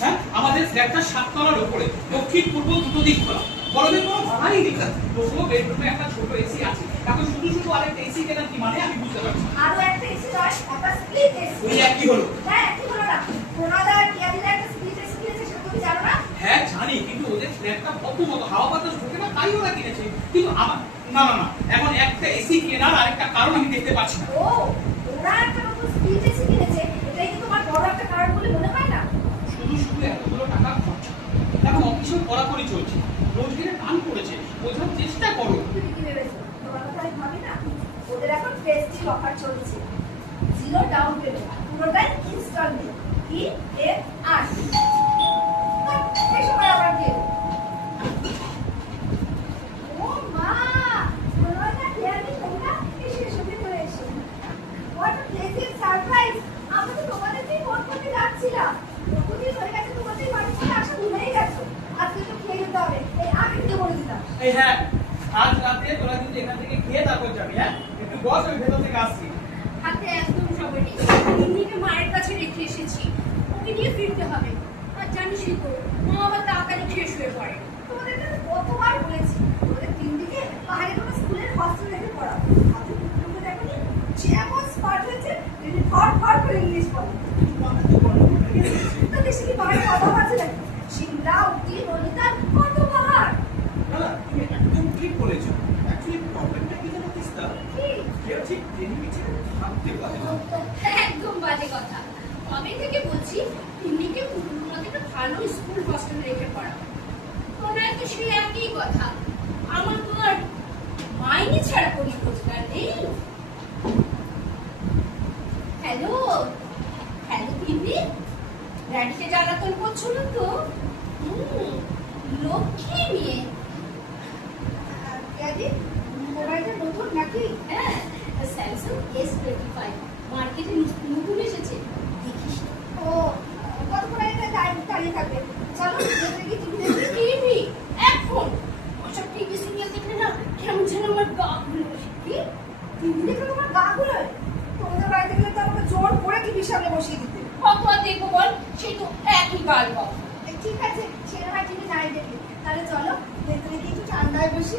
হ্যাঁ আমাদের ফ্ল্যাটটা 7 তলার উপরে, দক্ষিণ পূর্ব দুটো দিক খোলা, বড়দের কোনো ভাড়াই নেই। দুটো বেডরুমে একটা ছোট এসি আছে। এখন শুধু শুধু আরেকটা এসি কেনার কি মানে আমি বুঝতে পারছি। আরো একটা এসি নয়, একটা স্প্লিট এসি। ওই একই হলো। হ্যাঁ একই হলো না। কোনাদার টিয়াদিলা একটা স্প্লিট এসি কিনেছে, সেটা তুমি জানো না? হ্যাঁ জানি, কিন্তু ওদের ফ্ল্যাটটা কত মতো হাওয়া বাতাস ঢোকে না, তাই ওরা কিনেছে। কিন্তু আমার না না না, এখন একটা এসি কেনার আরেকটা কারণ আমি দেখতে পাচ্ছি না। ও, ওরা একটা নতুন স্প্লিট এসি কিনেছে, এটাই কি তোমার বড় একটা কারণ বলে মনে হয় না? শুধু শুধু এতগুলো টাকা খরচা, এখন অফিসেও কড়াকড়ি চলছে, রোজগারে টান পড়েছে, বোঝার চেষ্টা করো। তুমি কি ভেবেছো? তোমার কথা আমি ভাবি না। ওদের এখন ফেস্টিভ অফার চলছে, 0 ডাউন পেমেন্ট, পুরোটাই ইনস্টলমেন্ট, EMI। এই সময় আবার কি? ও মা, বলো না টিয়াদি, তোমরা এসে শুনে চলে এসো। What a pleasant surprise! আমরা তো তোমাদেরকেই ফোন করতে যাচ্ছিলাম। কতদিন হয়ে গেছে তোমাদের বাড়ি থেকে আসা, ভুলেই গেছো। আজকে তো খেয়ে যেতে হবে, এই আগে থেকে বলে দিতাম। এই হ্যাঁ, আজ রাতে তোরা কিন্তু এখান থেকে খেয়ে তারপর যাবি। হ্যাঁ একটু বস, আমি ভেতর থেকে আসছি। হাতে একদম সবাই এমনিকে মায়ের কাছে রেখে এসেছি, ওকে নিয়ে ফিরতে হবে। আর জানিসই তো, মা আবার তাড়াতাড়ি খেয়ে শুয়ে পড়ে। তোমাদের কাছে কতবার বলেছি, ওদের 3 দিকে বাইরে কোনো স্কুলের হস্টেল রেখে পড়াও। আজকে টুকটুকে দেখনি, যেমন স্মার্ট হয়েছে, তিনি ফট ফট করে ইংলিশ বলে। তো বেশি কি বাইরে অভাব আছে নাকি? শিমলা, উটি, নলিতা, কত পাহাড়। না না, তুমি একদম ঠিক বলেছো। অ্যাকচুয়ালি প্রবলেমটা কি জানো তিস্তা? কি? কেউ ঠিক ট্রেনিং ছেড়ে থাকতে পারে না। একদম বাজে কথা। কবে থেকে বলছি এমনিকে তোমাকে একটা ভালো স্কুল হস্টেলে রেখে পড়াবো, তোমরা তো সেই একই কথা। আমার তো আর মাইনে ছাড়া কোনো রোজগার নেই। হ্যালো হ্যালো দিদি, ড্যাডিকে জ্বালাতন করছো না তো? লক্ষ্মী মেয়ে। টিয়াদি, মোবাইলটা নতুন নাকি? হ্যাঁ, স্যামসাং S25 মার্কেটে নতুন এসেছে, দেখিস না? ও, কতক্ষণ এটা দাঁড়িয়ে থাকবে? চলো ভেতরে গিয়ে টিভি দেখি। টিভি এখন ওসব টিভি সিরিয়াল দেখলে না কেমন যেন আমার গা গুলো বসে। কি? টিভি দেখে তোমার গা গুলোয়? তোমাদের বাড়িতে গেলে তো আমাকে জোর করে টিভির সামনে বসিয়ে দিতে। কত আর দেখবো বল, সেই তো একই গল্প। ঠিক আছে, সেরকম টিভি নাই দেখি। তাহলে চলো ভেতরে গিয়ে একটু ঠান্ডায় বসি।